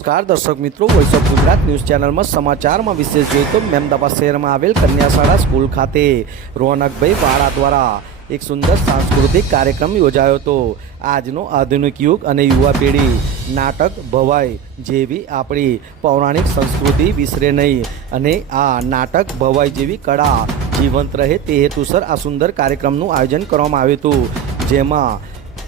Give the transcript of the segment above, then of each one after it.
નમસ્કાર, દર્શક મિત્રો વોઇસ ઓફ ગુજરાત ન્યૂઝ ચેનલમાં સમાચારમાં વિશેષ જોઈએ તો મહેમદાબાદ શહેરમાં આવેલ કન્યાશાળા સ્કૂલ ખાતે રોનકભાઈ વાળા દ્વારા એક સુંદર સાંસ્કૃતિક કાર્યક્રમ યોજાયો હતો. આજનો આધુનિક યુગ અને યુવા પેઢી નાટક ભવાઈ જેવી આપણી પૌરાણિક સંસ્કૃતિ વિસરે નહીં અને આ નાટક ભવાઈ જેવી કળા જીવંત રહે તે હેતુસર આ સુંદર કાર્યક્રમનું આયોજન કરવામાં આવ્યું હતું. જેમાં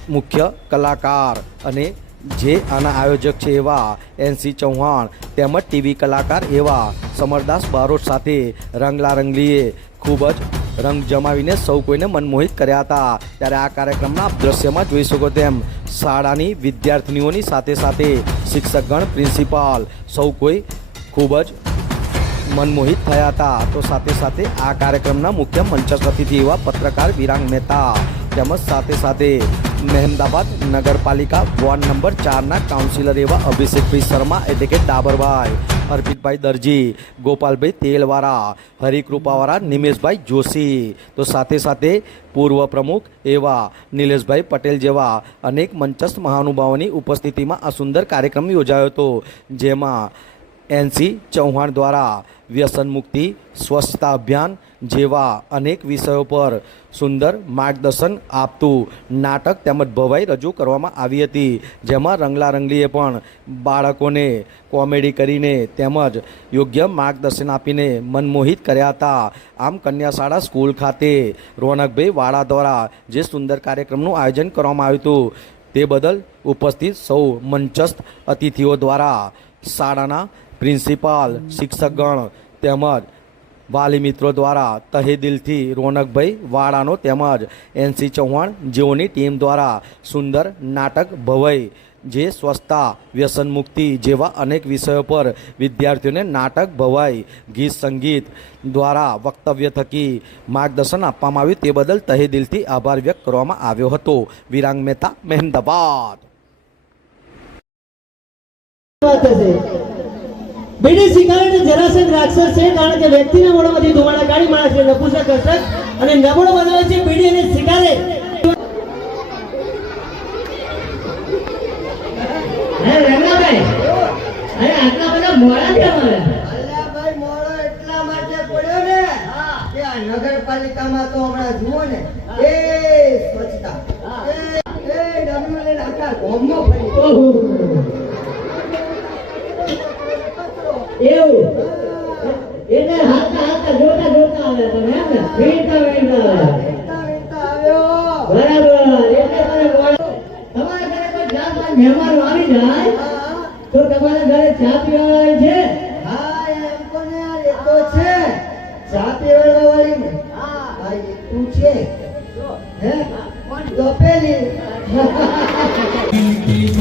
મુખ્ય કલાકાર અને જે આના આયોજક છે એવા એનસી ચૌહાણ તેમજ ટીવી કલાકાર એવા સમરદાસ બારોટ સાથે રંગલા રંગલીએ ખૂબ જ રંગ જમાવીને સૌ કોઈને મનમોહિત કર્યા હતા. ત્યારે આ કાર્યક્રમના દ્રશ્યમાં જોઈ શકો તેમ શાળાની વિદ્યાર્થીનીઓની સાથે સાથે શિક્ષકગણ, પ્રિન્સિપાલ સૌ કોઈ ખૂબ જ મનમોહિત થયા હતા. તો સાથે સાથે આ કાર્યક્રમના મુખ્ય મંચસ્થ અતિથિ એવા પત્રકાર વિરાંગ મહેતા તેમજ સાથે સાથે મહેમદાબાદ નગરપાલિકા વોર્ડ નંબર ચારના કાઉન્સિલર એવા અભિષેકભાઈ શર્મા, એટલે કે ડાબરભાઈ, અર્પિતભાઈ દરજી, ગોપાલભાઈ તેલવાળા હરિકૃપાવાળા નિમેશભાઈ જોશી. તો સાથે સાથે પૂર્વ પ્રમુખ એવા નિલેશભાઈ પટેલ જેવા અનેક મંચસ્થ મહાનુભાવોની ઉપસ્થિતિમાં આ સુંદર કાર્યક્રમ યોજાયો હતો, જેમાં એનસી ચૌહાણ દ્વારા વ્યસન મુક્તિ સ્વચ્છતા અભિયાન જેવા અનેક વિષયો પર સુંદર માર્ગદર્શન આપતું નાટક તેમજ ભવાઈ રજૂ કરવામાં આવી હતી. જેમાં રંગલા રંગલીએ પણ બાળકોને કોમેડી કરીને તેમજ યોગ્ય માર્ગદર્શન આપીને મનમોહિત કર્યા હતા. આમ કન્યાશાળા સ્કૂલ ખાતે રોનકભાઈ વાળા દ્વારા જે સુંદર કાર્યક્રમનું આયોજન કરવામાં આવ્યું હતું, તે બદલ ઉપસ્થિત સૌ મંચસ્થ અતિથિઓ દ્વારા શાળાના પ્રિન્સિપાલ, શિક્ષકગણ તેમજ વાલી મિત્રો દ્વારા તહે દિલથી રોનકભાઈ વાળાનો તેમજ એનસી ચૌહાણ જેઓની ટીમ દ્વારા સુંદર નાટક ભવાઈ, જે સ્વચ્છતા, વ્યસન મુક્તિ જેવા અનેક વિષયો પર વિદ્યાર્થીઓને નાટક ભવાઈ, ગીત સંગીત દ્વારા વક્તવ્ય થકી માર્ગદર્શન આપવામાં આવ્યું. તે બદલ તહે દિલથી આભાર વ્યક્ત કરવામાં આવ્યો હતો. વિરાંગ મહેતા મહેમદાબાદ બીડી સિગારેટ જરાસંઘ રાક્ષસ છે કારણ કે વ્યક્તિના મોઢામાંથી ધુમાડા કાઢી માણસને નપુસક હસ્તક અને નબળો બનાવે છે બીડી અને સિગારેટ ને નગરપાલિકામાં તો હમણાં જુઓ ને એ સ્વચ્છતા. એ ડબલ્યુ ડબલું લઈને આખા ગામમાં ફરી. એવું. એટલે હાથા હાથા જોતા જોતા આવે તમે એમ ને? વીણતા વીણતા આવે. બરાબર. એટલે તમે તમારા ઘરે કોઈ ચાર પાંચ મહેમાનો આવી જાય? હા, તો તમારા ઘરે ચા પીવાવાળી છે? હા એમ કોને યાર એ તો છે. ચા પીવડાવવા વાળી ને? હા એ તું છે. હે? તો પેલી.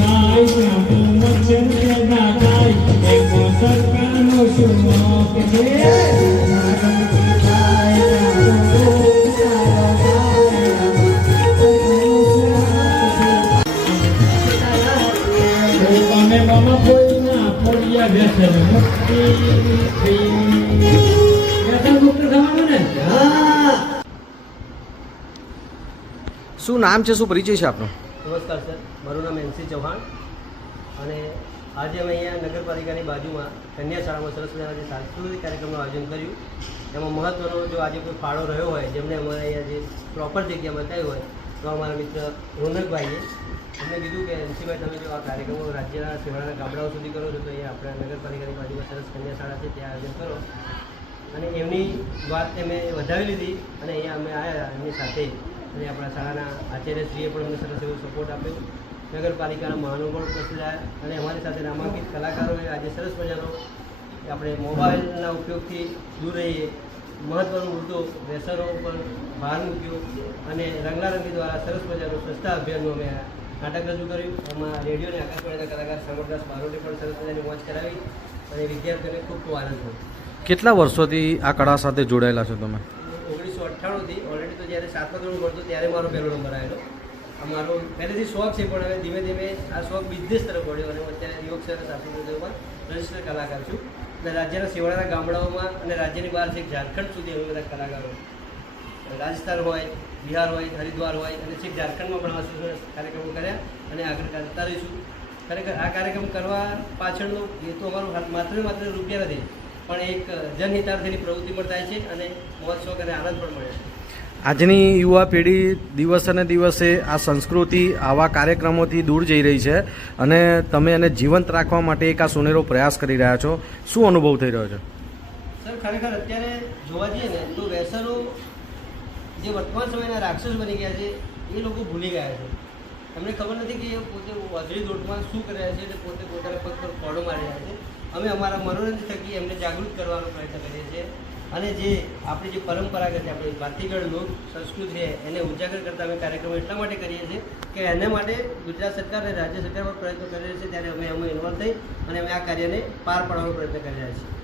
શું નામ છે? શું પરિચય છે આપનો? નમસ્કાર સર. મારું નામ એનસી ચૌહાણ અને આજે અમે અહીંયા નગરપાલિકાની બાજુમાં કન્યા શાળામાં સરસ મજાના જે સાંસ્કૃતિક કાર્યક્રમનું આયોજન કર્યું. એમાં મહત્ત્વનો જો આજે કોઈ ફાળો રહ્યો હોય, જેમને અમારે અહીંયા જે પ્રોપર જગ્યા બતાવી હોય, તો અમારા મિત્ર રોનકભાઈએ અમને કીધું કે એનસીભાઈ તમે જો આ કાર્યક્રમો રાજ્યના છેવાડાના ગામડાઓ સુધી કરો છો, તો અહીંયા આપણા નગરપાલિકાની બાજુમાં સરસ કન્યા શાળા છે, ત્યાં આયોજન કરો. અને એમની વાત અમે વધાવી લીધી અને અહીંયા અમે આવ્યા એમની સાથે. અને આપણા શાળાના આચાર્યશ્રીએ પણ અમને સરસ એવો સપોર્ટ આપ્યો. નગરપાલિકાના મહાનુભાવ ઉપસ્થિત અને અમારી સાથે નામાંકિત કલાકારોએ આજે સરસ મજાનો આપણે મોબાઈલના ઉપયોગથી દૂર રહીએ. મહત્ત્વનો મુદ્દો વ્યસનો ઉપર ભાર મૂક્યો અને રંગલારંગી દ્વારા સરસ મજાનું સ્વચ્છતા અભિયાનનું અમે નાટક રજૂ કર્યું. એમાં રેડિયો અને આકાશવાણીના કલાકાર સમરદાસ બારોટે પણ સરસ મજાની વોચ કરાવી અને વિદ્યાર્થીઓને ખૂબ ખૂબ આનંદ થયો. કેટલા વર્ષોથી આ કળા સાથે જોડાયેલા છો તમે? ઓગણીસો અઠ્ઠાણુંથી ઓલરેડી તો જ્યારે સાતમા ધોરણ ભણતો ત્યારે મારો પહેલો નંબર આવેલો. આ મારો પહેલેથી શોખ છે, પણ હવે ધીમે ધીમે આ શોખ બિઝનેસ તરફ વળ્યો અને હું અત્યારે યોગ સર સાંસ્કૃતિકમાં રજિસ્ટર કલાકાર છું. અને રાજ્યના સેવાળાના ગામડાઓમાં અને રાજ્યની બહાર છેક ઝારખંડ સુધી અમે બધા કલાકારો. રાજસ્થાન હોય, બિહાર હોય, હરિદ્વાર હોય, અને છેક ઝારખંડમાં પણ આવા કાર્યક્રમો કર્યા અને આગળ કરતા રહીશું. ખરેખર આ કાર્યક્રમ કરવા પાછળનો હેતુ અમારો માત્ર માત્ર રૂપિયા નથી, પણ એક જનહિતાર્થની પ્રવૃત્તિ પણ થાય છે અને શોખ અને આનંદ પણ મળે છે. આજની યુવા પેઢી દિવસે ને દિવસે આ સંસ્કૃતિ, આવા કાર્યક્રમોથી દૂર જઈ રહી છે અને તમે એને જીવંત રાખવા માટે એક આ સુનેરો પ્રયાસ કરી રહ્યા છો. શું અનુભવ થઈ રહ્યો છે? સર, ખરેખર અત્યારે જોવા જઈએ ને, તો વેસરો જે વર્તમાન સમયના રાક્ષસ બની ગયા છે, એ લોકો ભૂલી ગયા છે. એમને ખબર નથી કે એ પોતે વાદળી દોટમાં શું કરી રહ્યા છે એટલે પોતે પોતાના પગ પર ફોડો મારી રહ્યા છે? અમે અમારા મનોરંજન થકી એમને જાગૃત કરવાનો પ્રયત્ન કરીએ છીએ. અને જે આપણી જે પરંપરાગત છે આપણી ભાતીગળ લોક સંસ્કૃતિ છે, એને ઉજાગર કરતા અમે કાર્યક્રમો એટલા માટે કરીએ છીએ કે એના માટે ગુજરાત સરકાર અને રાજ્ય સરકાર પણ પ્રયત્નો કરી રહી છે, ત્યારે અમે અમે ઇન્વોલ્વ થઈ અને અમે આ કાર્યને પાર પાડવાનો પ્રયત્ન કરી રહ્યા છીએ.